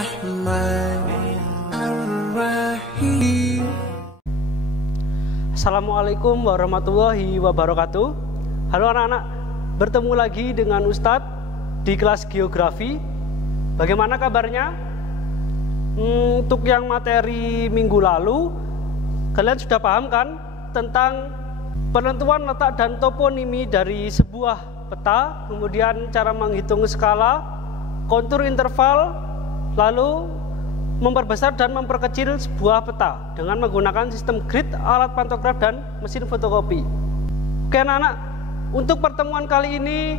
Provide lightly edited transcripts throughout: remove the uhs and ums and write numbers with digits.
Bismillahirrahmanirrahim. Assalamualaikum warahmatullahi wabarakatuh. Halo anak-anak, bertemu lagi dengan Ustadz di kelas geografi. Bagaimana kabarnya? Untuk yang materi minggu lalu, kalian sudah paham kan tentang penentuan letak dan toponimi dari sebuah peta, kemudian cara menghitung skala, kontur interval, lalu memperbesar dan memperkecil sebuah peta dengan menggunakan sistem grid, alat pantograf, dan mesin fotokopi. Oke anak-anak, untuk pertemuan kali ini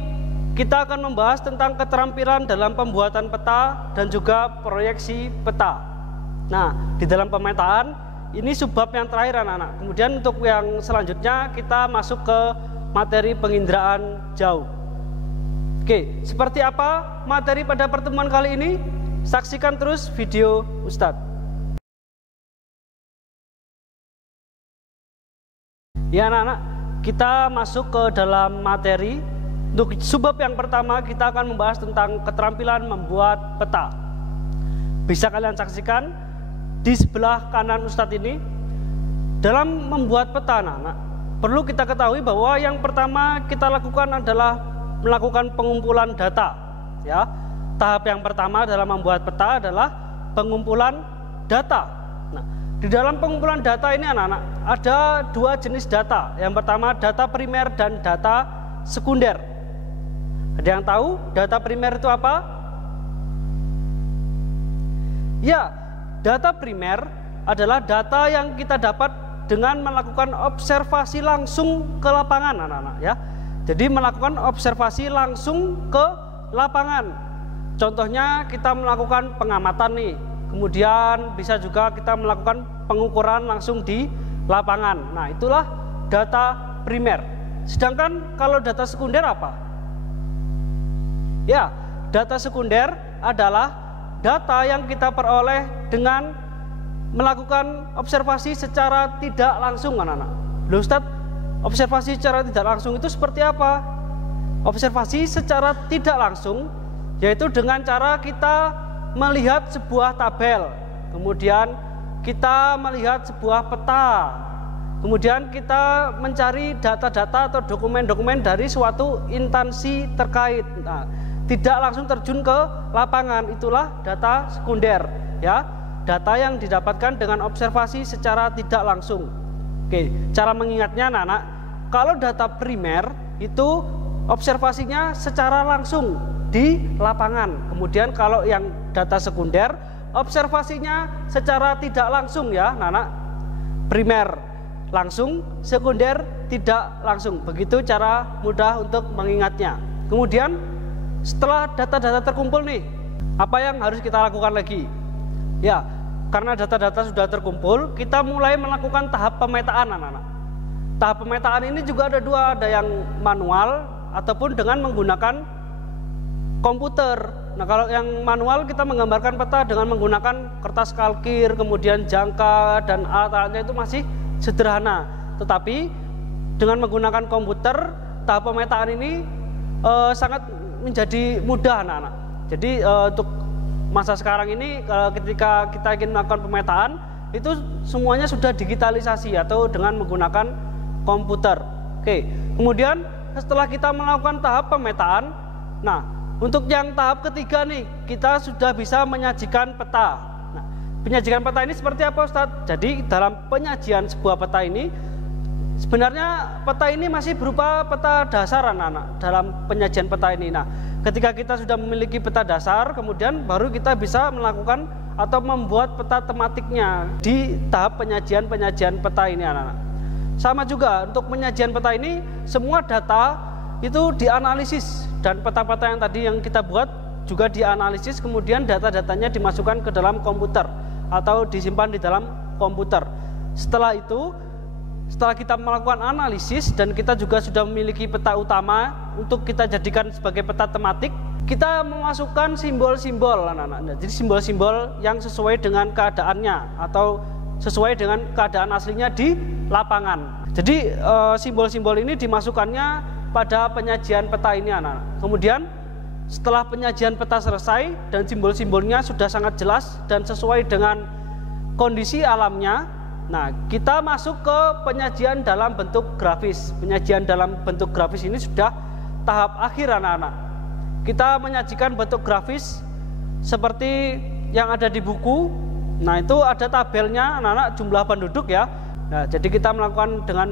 kita akan membahas tentang keterampilan dalam pembuatan peta dan juga proyeksi peta. Nah, di dalam pemetaan ini subbab yang terakhir anak-anak. Kemudian untuk yang selanjutnya kita masuk ke materi penginderaan jauh. Oke, seperti apa materi pada pertemuan kali ini? Saksikan terus video Ustadz. Ya anak-anak, kita masuk ke dalam materi. Untuk subbab yang pertama kita akan membahas tentang keterampilan membuat peta. Bisa kalian saksikan di sebelah kanan Ustadz ini. Dalam membuat peta anak-anak, perlu kita ketahui bahwa yang pertama kita lakukan adalah melakukan pengumpulan data. Ya, tahap yang pertama dalam membuat peta adalah pengumpulan data. Nah, di dalam pengumpulan data ini anak-anak ada dua jenis data. Yang pertama data primer dan data sekunder. Ada yang tahu data primer itu apa? Ya, data primer adalah data yang kita dapat dengan melakukan observasi langsung ke lapangan anak-anak ya. Jadi melakukan observasi langsung ke lapangan. Contohnya kita melakukan pengamatan nih, kemudian bisa juga kita melakukan pengukuran langsung di lapangan. Nah, itulah data primer. Sedangkan kalau data sekunder apa? Ya, data sekunder adalah data yang kita peroleh dengan melakukan observasi secara tidak langsung anak-anak. Loh Ustadz, observasi secara tidak langsung itu seperti apa? Observasi secara tidak langsung yaitu dengan cara kita melihat sebuah tabel, kemudian kita melihat sebuah peta, kemudian kita mencari data-data atau dokumen-dokumen dari suatu instansi terkait. Nah, tidak langsung terjun ke lapangan, itulah data sekunder ya, data yang didapatkan dengan observasi secara tidak langsung. Oke, cara mengingatnya anak-anak, kalau data primer itu observasinya secara langsung di lapangan. Kemudian kalau yang data sekunder observasinya secara tidak langsung ya anak-anak. Primer langsung, sekunder tidak langsung. Begitu cara mudah untuk mengingatnya. Kemudian setelah data-data terkumpul nih, apa yang harus kita lakukan lagi? Ya, karena data-data sudah terkumpul, kita mulai melakukan tahap pemetaan anak-anak. Tahap pemetaan ini juga ada dua, ada yang manual ataupun dengan menggunakan komputer. Nah, kalau yang manual kita menggambarkan peta dengan menggunakan kertas kalkir, kemudian jangka dan alat-alatnya itu masih sederhana. Tetapi dengan menggunakan komputer, tahap pemetaan ini sangat menjadi mudah anak-anak. Jadi untuk masa sekarang ini ketika kita ingin melakukan pemetaan itu semuanya sudah digitalisasi atau dengan menggunakan komputer. Oke, kemudian setelah kita melakukan tahap pemetaan, nah untuk yang tahap ketiga nih, kita sudah bisa menyajikan peta. Nah, penyajikan peta ini seperti apa Ustadz? Jadi dalam penyajian sebuah peta ini, sebenarnya peta ini masih berupa peta dasar anak-anak dalam penyajian peta ini. Nah, ketika kita sudah memiliki peta dasar, kemudian baru kita bisa melakukan atau membuat peta tematiknya di tahap penyajian peta ini anak-anak. Sama juga untuk penyajian peta ini, semua data itu dianalisis dan peta-peta yang tadi yang kita buat juga dianalisis, kemudian data-datanya dimasukkan ke dalam komputer atau disimpan di dalam komputer. Setelah itu, setelah kita melakukan analisis dan kita juga sudah memiliki peta utama untuk kita jadikan sebagai peta tematik, kita memasukkan simbol-simbol anak-anak. Jadi simbol-simbol yang sesuai dengan keadaannya atau sesuai dengan keadaan aslinya di lapangan. Jadi simbol-simbol ini dimasukkannya pada penyajian peta ini anak-anak. Kemudian setelah penyajian peta selesai dan simbol-simbolnya sudah sangat jelas dan sesuai dengan kondisi alamnya, nah kita masuk ke penyajian dalam bentuk grafis. Penyajian dalam bentuk grafis ini sudah tahap akhir anak-anak. Kita menyajikan bentuk grafis seperti yang ada di buku. Nah itu ada tabelnya anak-anak, jumlah penduduk ya. Nah jadi kita melakukan dengan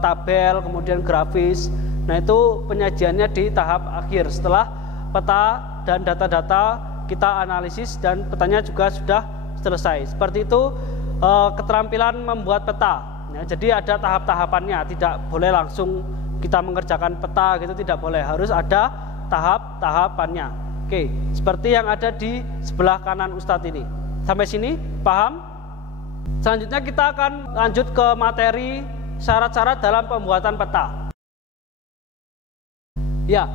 tabel kemudian grafis. Nah itu penyajiannya di tahap akhir setelah peta dan data-data kita analisis dan petanya juga sudah selesai. Seperti itu keterampilan membuat peta ya, jadi ada tahap-tahapannya, tidak boleh langsung kita mengerjakan peta gitu, tidak boleh, harus ada tahap-tahapannya. Oke, seperti yang ada di sebelah kanan Ustadz ini. Sampai sini paham? Selanjutnya kita akan lanjut ke materi syarat-syarat dalam pembuatan peta. Ya,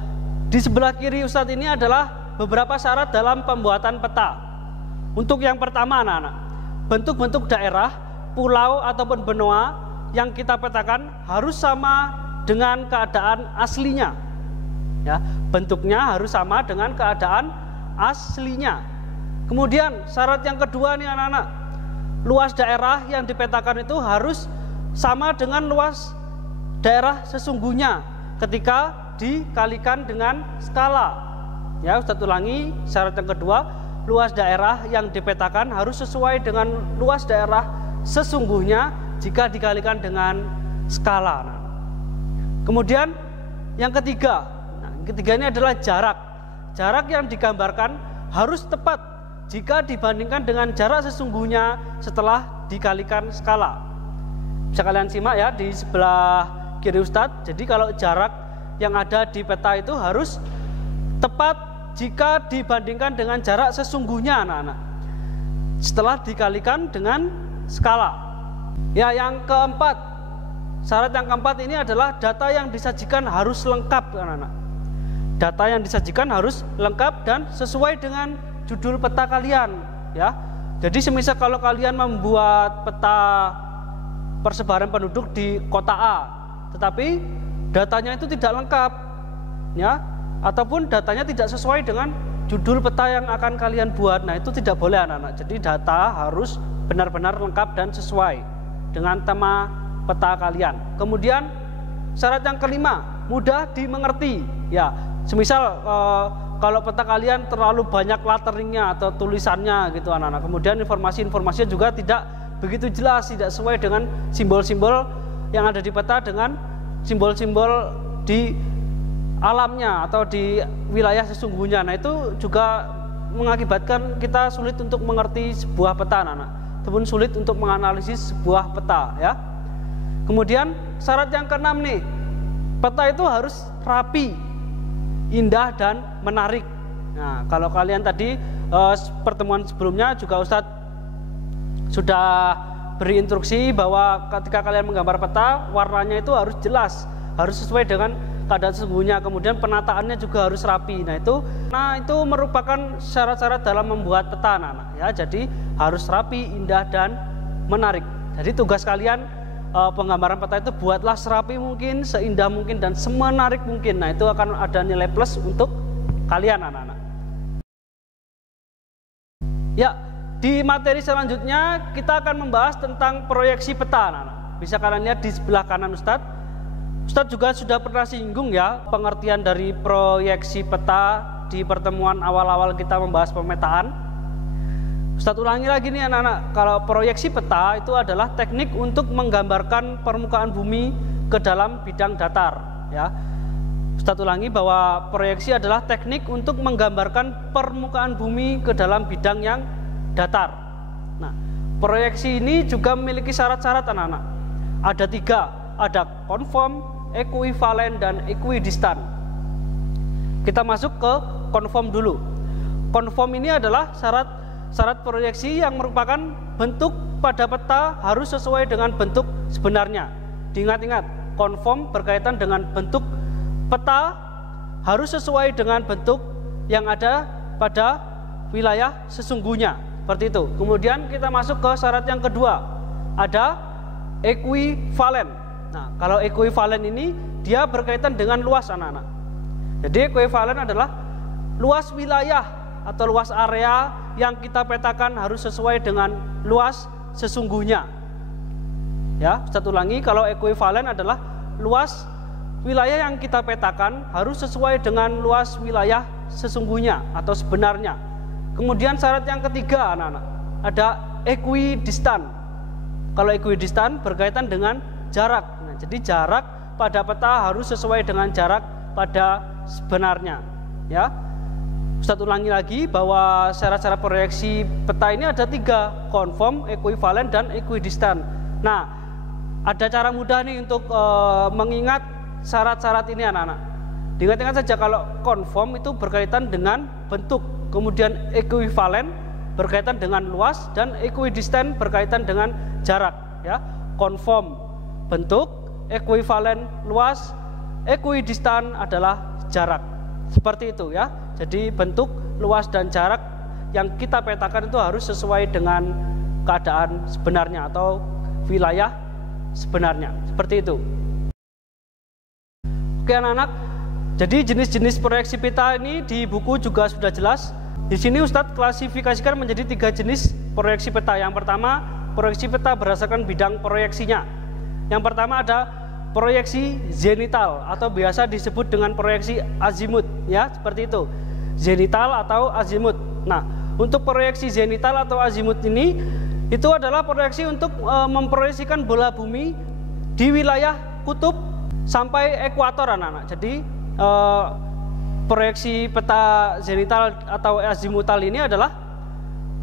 di sebelah kiri Ustadz ini adalah beberapa syarat dalam pembuatan peta. Untuk yang pertama anak-anak, bentuk-bentuk daerah, pulau ataupun benua yang kita petakan harus sama dengan keadaan aslinya. Ya, bentuknya harus sama dengan keadaan aslinya. Kemudian syarat yang kedua nih anak-anak, luas daerah yang dipetakan itu harus sama dengan luas daerah sesungguhnya ketika dikalikan dengan skala. Ya, Ustadz ulangi, syarat yang kedua, luas daerah yang dipetakan harus sesuai dengan luas daerah sesungguhnya jika dikalikan dengan skala. Nah, kemudian yang ketiga, ini adalah jarak. Jarak yang digambarkan harus tepat jika dibandingkan dengan jarak sesungguhnya setelah dikalikan skala. Bisa kalian simak ya di sebelah kiri Ustadz. Jadi kalau jarak yang ada di peta itu harus tepat jika dibandingkan dengan jarak sesungguhnya anak-anak setelah dikalikan dengan skala. Ya, yang keempat, syarat yang keempat ini adalah data yang disajikan harus lengkap anak-anak. Data yang disajikan harus lengkap dan sesuai dengan judul peta kalian ya. Jadi semisal kalau kalian membuat peta persebaran penduduk di kota A tetapi datanya itu tidak lengkap ya, ataupun datanya tidak sesuai dengan judul peta yang akan kalian buat, nah itu tidak boleh anak-anak. Jadi data harus benar-benar lengkap dan sesuai dengan tema peta kalian. Kemudian syarat yang kelima, mudah dimengerti ya. Semisal kalau peta kalian terlalu banyak letteringnya atau tulisannya gitu anak-anak, kemudian informasinya juga tidak begitu jelas, tidak sesuai dengan simbol-simbol yang ada di peta dengan simbol-simbol di alamnya atau di wilayah sesungguhnya. Nah itu juga mengakibatkan kita sulit untuk mengerti sebuah peta anak-anak, ataupun sulit untuk menganalisis sebuah peta ya. Kemudian syarat yang keenam nih, peta itu harus rapi, indah dan menarik. Nah kalau kalian tadi pertemuan sebelumnya juga Ustadz sudah beri instruksi bahwa ketika kalian menggambar peta, warnanya itu harus jelas, harus sesuai dengan keadaan sesungguhnya. Kemudian penataannya juga harus rapi. Nah itu merupakan syarat-syarat dalam membuat peta anak-anak ya. Jadi harus rapi, indah dan menarik. Jadi tugas kalian penggambaran peta itu buatlah serapi mungkin, seindah mungkin dan semenarik mungkin. Nah itu akan ada nilai plus untuk kalian anak-anak. Ya, di materi selanjutnya kita akan membahas tentang proyeksi peta anak-anak. Bisa kalian lihat di sebelah kanan Ustadz. Ustadz juga sudah pernah singgung ya pengertian dari proyeksi peta di pertemuan awal-awal kita membahas pemetaan. Ustadz ulangi lagi nih anak-anak, kalau proyeksi peta itu adalah teknik untuk menggambarkan permukaan bumi ke dalam bidang datar ya. Ustadz ulangi bahwa proyeksi adalah teknik untuk menggambarkan permukaan bumi ke dalam bidang yang datar. Nah, proyeksi ini juga memiliki syarat-syarat anak-anak. Ada 3, ada konform, ekuivalen, dan ekuidistan. Kita masuk ke konform dulu. Konform ini adalah syarat proyeksi yang merupakan bentuk pada peta harus sesuai dengan bentuk sebenarnya. Diingat-ingat, konform berkaitan dengan bentuk peta harus sesuai dengan bentuk yang ada pada wilayah sesungguhnya. Seperti itu. Kemudian kita masuk ke syarat yang kedua, ada ekuivalen. Nah, kalau ekuivalen ini dia berkaitan dengan luas anak-anak. Jadi ekuivalen adalah luas wilayah atau luas area yang kita petakan harus sesuai dengan luas sesungguhnya. Ya, satu ulangi, kalau ekuivalen adalah luas wilayah yang kita petakan harus sesuai dengan luas wilayah sesungguhnya atau sebenarnya. Kemudian syarat yang ketiga anak-anak, ada equidistant. Kalau equidistant berkaitan dengan jarak. Nah, jadi jarak pada peta harus sesuai dengan jarak pada sebenarnya. Ya, Ustadz ulangi lagi bahwa syarat-syarat proyeksi peta ini ada 3, konform, equivalen, dan equidistant. Nah, ada cara mudah nih untuk mengingat syarat-syarat ini anak-anak. Diingat-ingat saja, kalau konform itu berkaitan dengan bentuk, kemudian equivalen berkaitan dengan luas, dan equidistant berkaitan dengan jarak. Ya, konform bentuk, equivalen luas, equidistant adalah jarak. Seperti itu ya. Jadi bentuk, luas, dan jarak yang kita petakan itu harus sesuai dengan keadaan sebenarnya atau wilayah sebenarnya. Seperti itu. Oke anak-anak, jadi jenis-jenis proyeksi peta ini di buku juga sudah jelas. Di sini Ustadz klasifikasikan menjadi 3 jenis proyeksi peta. Yang pertama, proyeksi peta berdasarkan bidang proyeksinya. Yang pertama ada proyeksi zenital atau biasa disebut dengan proyeksi azimut, ya, seperti itu. Zenital atau azimut. Nah, untuk proyeksi zenital atau azimut ini itu adalah proyeksi untuk memproyeksikan bola bumi di wilayah kutub sampai ekuator anak-anak. Jadi proyeksi peta zenital atau azimutal ini adalah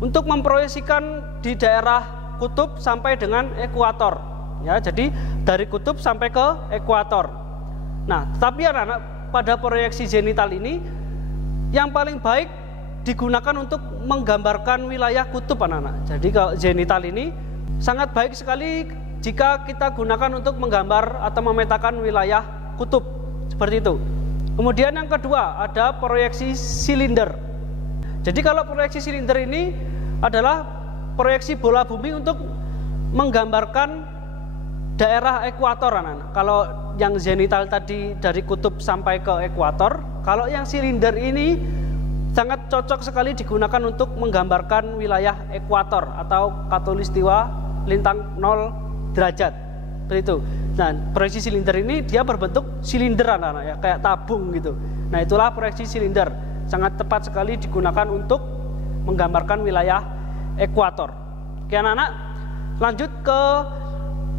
untuk memproyeksikan di daerah kutub sampai dengan ekuator. Ya, jadi dari kutub sampai ke ekuator. Nah, tetapi anak-anak pada proyeksi zenital ini yang paling baik digunakan untuk menggambarkan wilayah kutub anak-anak. Jadi kalau zenital ini sangat baik sekali jika kita gunakan untuk menggambar atau memetakan wilayah kutub. Seperti itu. Kemudian yang kedua ada proyeksi silinder. Jadi kalau proyeksi silinder ini adalah proyeksi bola bumi untuk menggambarkan daerah ekuator anak-anak. Kalau yang zenital tadi dari kutub sampai ke ekuator, kalau yang silinder ini sangat cocok sekali digunakan untuk menggambarkan wilayah ekuator atau khatulistiwa lintang 0 derajat. Seperti itu. Nah, proyeksi silinder ini dia berbentuk silinder anak-anak ya, kayak tabung gitu. Nah, itulah proyeksi silinder. Sangat tepat sekali digunakan untuk menggambarkan wilayah ekuator. Oke anak-anak, lanjut ke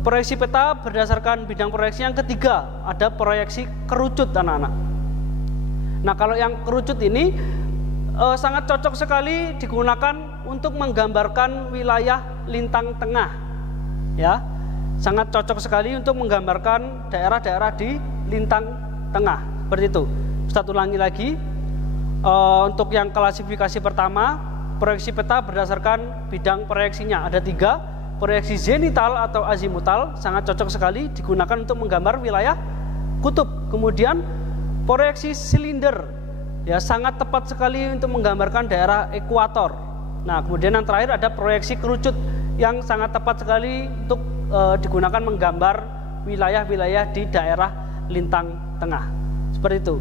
proyeksi peta berdasarkan bidang proyeksi yang ketiga, ada proyeksi kerucut anak-anak. Nah, kalau yang kerucut ini sangat cocok sekali digunakan untuk menggambarkan wilayah lintang tengah. Ya, sangat cocok sekali untuk menggambarkan daerah-daerah di lintang tengah. Seperti itu. Ustadz ulangi lagi. Untuk yang klasifikasi pertama, proyeksi peta berdasarkan bidang proyeksinya ada 3. Proyeksi zenital atau azimutal sangat cocok sekali digunakan untuk menggambar wilayah kutub. Kemudian proyeksi silinder ya sangat tepat sekali untuk menggambarkan daerah ekuator. Nah, kemudian yang terakhir ada proyeksi kerucut yang sangat tepat sekali untuk digunakan menggambar wilayah-wilayah di daerah lintang tengah. Seperti itu.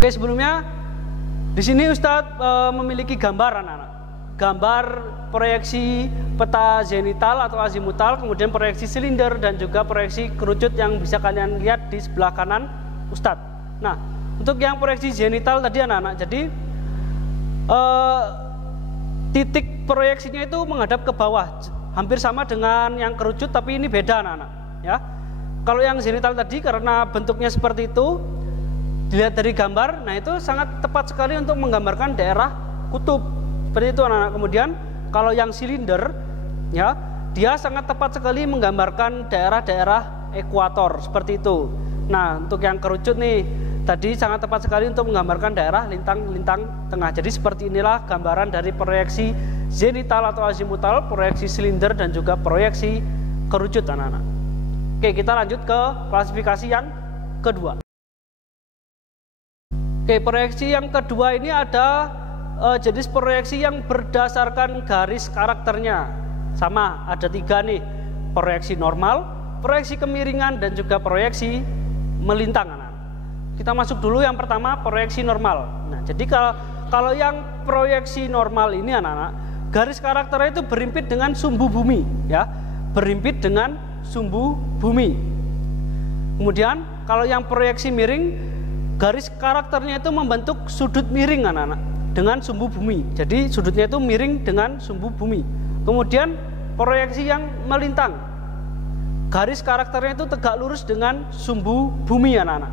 Oke, sebelumnya di sini Ustadz memiliki gambaran anak. Gambar proyeksi peta zenital atau azimutal, kemudian proyeksi silinder dan juga proyeksi kerucut yang bisa kalian lihat di sebelah kanan Ustadz. Nah, untuk yang proyeksi zenital tadi anak-anak, jadi titik proyeksinya itu menghadap ke bawah, hampir sama dengan yang kerucut tapi ini beda anak-anak ya. Kalau yang zenital tadi karena bentuknya seperti itu, dilihat dari gambar, nah itu sangat tepat sekali untuk menggambarkan daerah kutub. Seperti itu anak-anak. Kemudian kalau yang silinder ya, dia sangat tepat sekali menggambarkan daerah-daerah ekuator seperti itu. Nah, untuk yang kerucut nih tadi sangat tepat sekali untuk menggambarkan daerah lintang-lintang tengah. Jadi seperti inilah gambaran dari proyeksi zenital atau azimutal, proyeksi silinder dan juga proyeksi kerucut anak-anak. Oke, kita lanjut ke klasifikasi yang kedua. Oke, proyeksi yang kedua ini ada jenis proyeksi yang berdasarkan garis karakternya. Sama, ada 3 nih. Proyeksi normal, proyeksi kemiringan dan juga proyeksi melintang. Kita masuk dulu yang pertama, proyeksi normal. Nah, jadi kalau yang proyeksi normal ini anak-anak, garis karakternya itu berhimpit dengan sumbu bumi, ya, berhimpit dengan sumbu bumi. Kemudian kalau yang proyeksi miring, garis karakternya itu membentuk sudut miring anak-anak dengan sumbu bumi. Jadi sudutnya itu miring dengan sumbu bumi. Kemudian proyeksi yang melintang, garis karakternya itu tegak lurus dengan sumbu bumi anak-anak.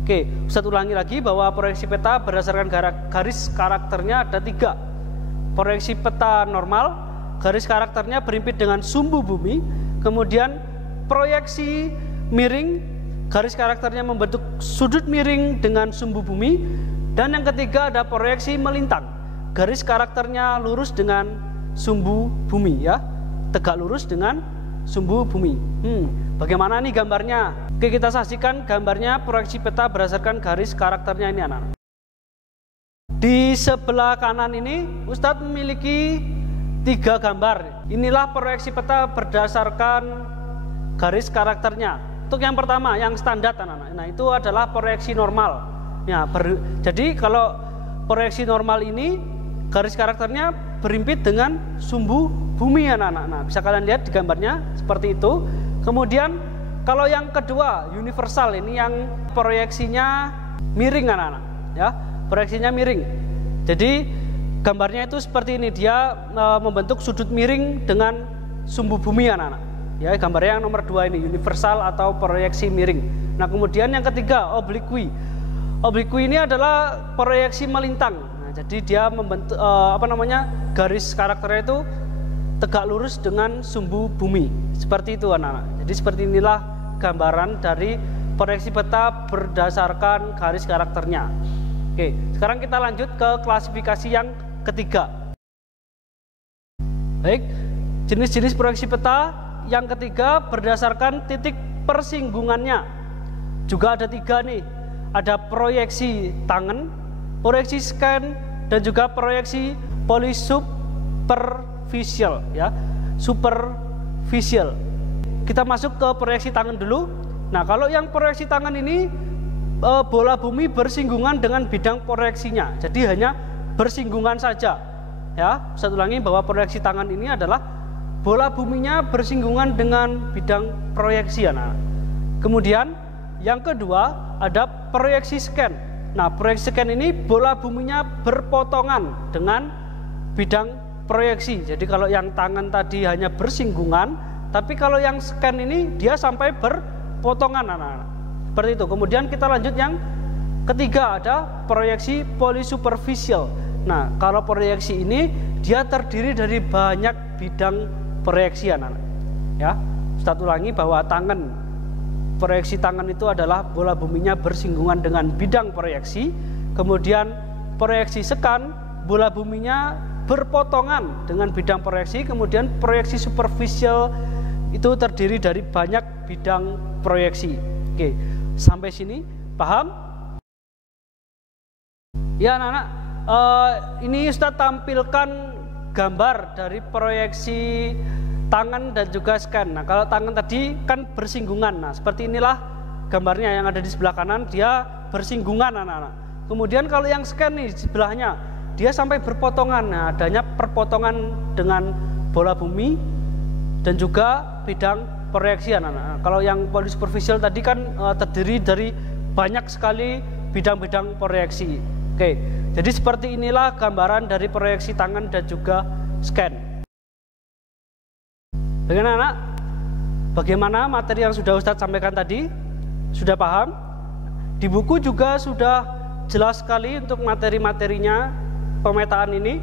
Oke, Ustadz ulangi lagi bahwa proyeksi peta berdasarkan garis karakternya ada 3. Proyeksi peta normal, garis karakternya berhimpit dengan sumbu bumi. Kemudian proyeksi miring, garis karakternya membentuk sudut miring dengan sumbu bumi. Dan yang ketiga ada proyeksi melintang, garis karakternya lurus dengan sumbu bumi, ya, tegak lurus dengan sumbu bumi. Bagaimana nih gambarnya? Oke, kita saksikan gambarnya proyeksi peta berdasarkan garis karakternya ini anak-anak. Di sebelah kanan ini Ustadz memiliki 3 gambar. Inilah proyeksi peta berdasarkan garis karakternya. Untuk yang pertama, yang standar anak-anak, nah itu adalah proyeksi normal. Ya, jadi kalau proyeksi normal ini garis karakternya berhimpit dengan sumbu bumi anak-anak. Nah, bisa kalian lihat di gambarnya seperti itu. Kemudian kalau yang kedua, universal, ini yang proyeksinya miring anak-anak, ya, proyeksinya miring. Jadi gambarnya itu seperti ini, dia membentuk sudut miring dengan sumbu bumi anak-anak. Ya, gambarnya yang nomor 2 ini, universal atau proyeksi miring. Nah, kemudian yang ketiga, oblique. Oblique ini adalah proyeksi melintang. Nah, jadi dia membentuk garis karakternya itu tegak lurus dengan sumbu bumi. Seperti itu anak-anak. Jadi seperti inilah gambaran dari proyeksi peta berdasarkan garis karakternya. Oke, sekarang kita lanjut ke klasifikasi yang ketiga. Baik, jenis-jenis proyeksi peta yang ketiga berdasarkan titik persinggungannya. Juga ada 3 nih. Ada proyeksi tangen, proyeksi scan, dan juga proyeksi polysuperficial, ya, superficial. Kita masuk ke proyeksi tangan dulu. Nah, kalau yang proyeksi tangan ini bola bumi bersinggungan dengan bidang proyeksinya, jadi hanya bersinggungan saja, ya. Saya ulangi bahwa proyeksi tangan ini adalah bola buminya bersinggungan dengan bidang proyeksi, anak. Kemudian yang kedua ada proyeksi scan. Nah, proyeksi scan ini bola buminya berpotongan dengan bidang proyeksi. Jadi kalau yang tangan tadi hanya bersinggungan, tapi kalau yang scan ini dia sampai berpotongan anak-anak. Seperti itu. Kemudian kita lanjut yang ketiga, ada proyeksi polysuperficial. Nah, kalau proyeksi ini dia terdiri dari banyak bidang proyeksi anak-anak. Ya, Ustadz ulangi bahwa proyeksi tangan itu adalah bola buminya bersinggungan dengan bidang proyeksi. Kemudian proyeksi scan, bola buminya berpotongan dengan bidang proyeksi. Kemudian proyeksi superficial itu terdiri dari banyak bidang proyeksi. Oke, sampai sini paham? Ya anak-anak, ini Ustadz tampilkan gambar dari proyeksi tangan dan juga scan. Nah, kalau tangan tadi kan bersinggungan. Nah, seperti inilah gambarnya yang ada di sebelah kanan, dia bersinggungan anak-anak. Kemudian kalau yang scan nih sebelahnya, dia sampai berpotongan. Nah, adanya perpotongan dengan bola bumi dan juga bidang proyeksi anak-anak. Nah, kalau yang polysuperficial tadi kan terdiri dari banyak sekali bidang-bidang proyeksi. Oke, jadi seperti inilah gambaran dari proyeksi tangan dan juga scan. Bagaimana anak? Bagaimana materi yang sudah Ustadz sampaikan tadi? Sudah paham? Di buku juga sudah jelas sekali untuk materi-materinya pemetaan ini.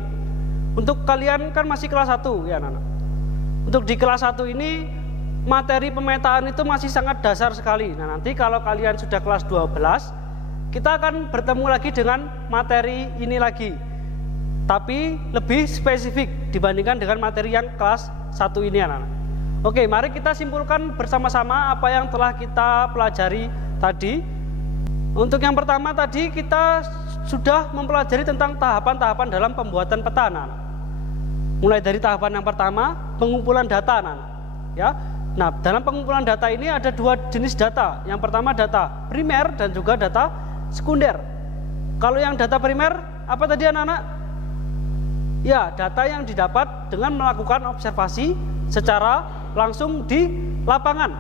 Untuk kalian kan masih kelas 1 ya anak-anak. Untuk di kelas 1 ini materi pemetaan itu masih sangat dasar sekali. Nah, nanti kalau kalian sudah kelas 12, kita akan bertemu lagi dengan materi ini lagi. Tapi lebih spesifik dibandingkan dengan materi yang kelas 1 ini anak-anak. Oke, mari kita simpulkan bersama-sama apa yang telah kita pelajari tadi. Untuk yang pertama tadi kita sudah mempelajari tentang tahapan-tahapan dalam pembuatan peta anak-anak. Mulai dari tahapan yang pertama, pengumpulan data anak-anak. Ya. Nah, dalam pengumpulan data ini ada 2 jenis data. Yang pertama data primer dan juga data sekunder. Kalau yang data primer apa tadi anak-anak? Ya, data yang didapat dengan melakukan observasi secara langsung di lapangan.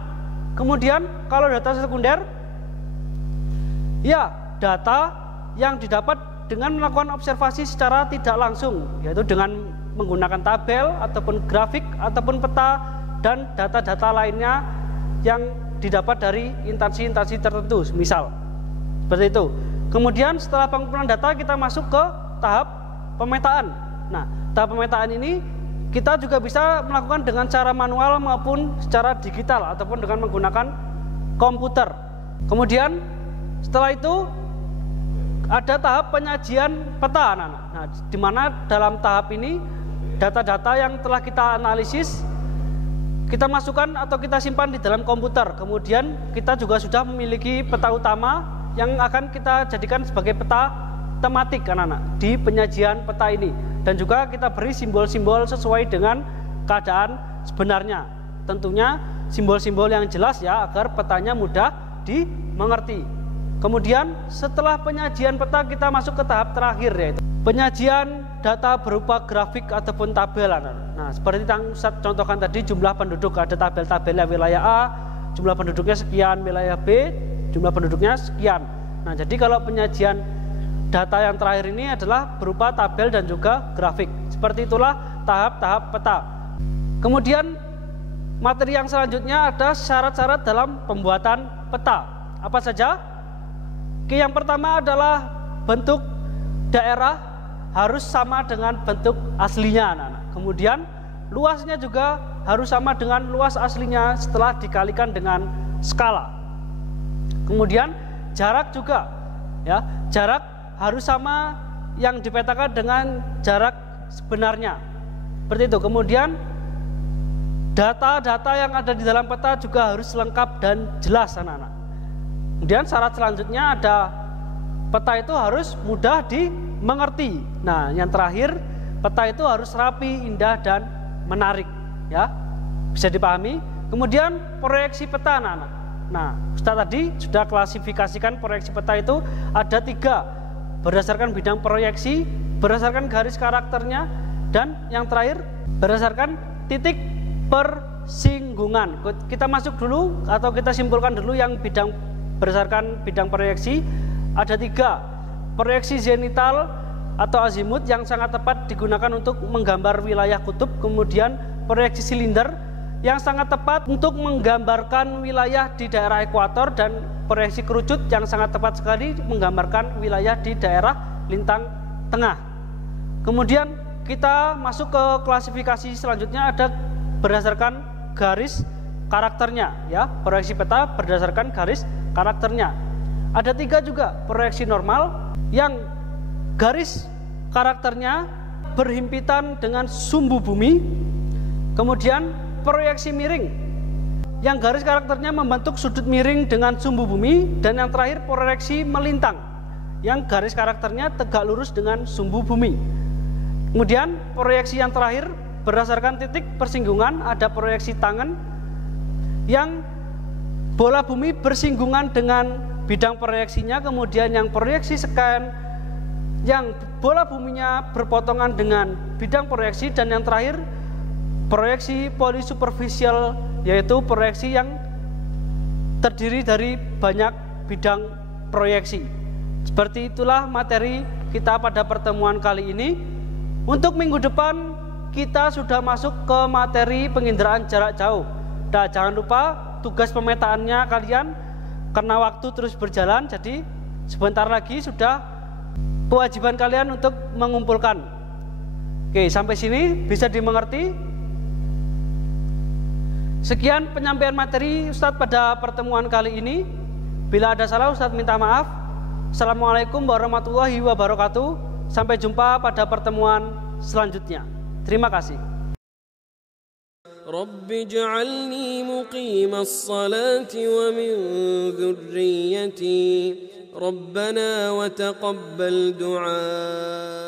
Kemudian kalau data sekunder, ya data yang didapat dengan melakukan observasi secara tidak langsung, yaitu dengan menggunakan tabel ataupun grafik ataupun peta dan data-data lainnya yang didapat dari instansi-instansi tertentu, misal seperti itu. Kemudian setelah pengumpulan data kita masuk ke tahap pemetaan. Nah, tahap pemetaan ini kita juga bisa melakukan dengan cara manual maupun secara digital ataupun dengan menggunakan komputer. Kemudian setelah itu ada tahap penyajian peta, anak-anak. Nah, di mana dalam tahap ini data-data yang telah kita analisis kita masukkan atau kita simpan di dalam komputer. Kemudian kita juga sudah memiliki peta utama yang akan kita jadikan sebagai peta tematik, anak-anak, di penyajian peta ini. Dan juga kita beri simbol-simbol sesuai dengan keadaan sebenarnya. Tentunya simbol-simbol yang jelas ya, agar petanya mudah dimengerti. Kemudian setelah penyajian peta kita masuk ke tahap terakhir, yaitu penyajian data berupa grafik ataupun tabel. Nah, seperti yang saya contohkan tadi, jumlah penduduk, ada tabel-tabelnya, wilayah A jumlah penduduknya sekian, wilayah B jumlah penduduknya sekian. Nah, jadi kalau penyajian data yang terakhir ini adalah berupa tabel dan juga grafik. Seperti itulah tahap-tahap peta. Kemudian materi yang selanjutnya ada syarat-syarat dalam pembuatan peta. Apa saja? Oke, yang pertama adalah bentuk daerah harus sama dengan bentuk aslinya, anak-anak. Kemudian luasnya juga harus sama dengan luas aslinya setelah dikalikan dengan skala. Kemudian jarak juga, ya, jarak harus sama yang dipetakan dengan jarak sebenarnya. Seperti itu. Kemudian data-data yang ada di dalam peta juga harus lengkap dan jelas, anak-anak. Kemudian syarat selanjutnya ada peta itu harus mudah dimengerti. Nah, yang terakhir, peta itu harus rapi, indah dan menarik, ya, bisa dipahami. Kemudian proyeksi peta, anak-anak. Nah, Ustaz tadi sudah klasifikasikan proyeksi peta itu ada 3, berdasarkan bidang proyeksi, berdasarkan garis karakternya, dan yang terakhir berdasarkan titik persinggungan. Kita masuk dulu atau kita simpulkan dulu yang berdasarkan bidang proyeksi. Ada 3, proyeksi zenital atau azimut yang sangat tepat digunakan untuk menggambar wilayah kutub. Kemudian proyeksi silinder yang sangat tepat untuk menggambarkan wilayah di daerah ekuator, dan proyeksi kerucut yang sangat tepat sekali menggambarkan wilayah di daerah lintang tengah. Kemudian kita masuk ke klasifikasi selanjutnya, ada berdasarkan garis karakternya, ya, proyeksi peta berdasarkan garis karakternya. Ada 3 juga proyeksi normal yang garis karakternya berhimpitan dengan sumbu bumi. Kemudian proyeksi miring yang garis karakternya membentuk sudut miring dengan sumbu bumi. Dan yang terakhir proyeksi melintang yang garis karakternya tegak lurus dengan sumbu bumi. Kemudian proyeksi yang terakhir berdasarkan titik persinggungan, ada proyeksi tangan yang bola bumi bersinggungan dengan bidang proyeksinya. Kemudian yang proyeksi scan yang bola buminya berpotongan dengan bidang proyeksi. Dan yang terakhir proyeksi polysuperficial, yaitu proyeksi yang terdiri dari banyak bidang proyeksi. Seperti itulah materi kita pada pertemuan kali ini. Untuk minggu depan kita sudah masuk ke materi penginderaan jarak jauh. Nah, jangan lupa tugas pemetaannya kalian, karena waktu terus berjalan, jadi sebentar lagi sudah kewajiban kalian untuk mengumpulkan. Oke, sampai sini bisa dimengerti? Sekian penyampaian materi Ustadz pada pertemuan kali ini. Bila ada salah, Ustadz minta maaf. Assalamualaikum warahmatullahi wabarakatuh. Sampai jumpa pada pertemuan selanjutnya. Terima kasih. رب اجعلني مقيم الصلاة ومن ذريتي ربنا وتقبل دعاء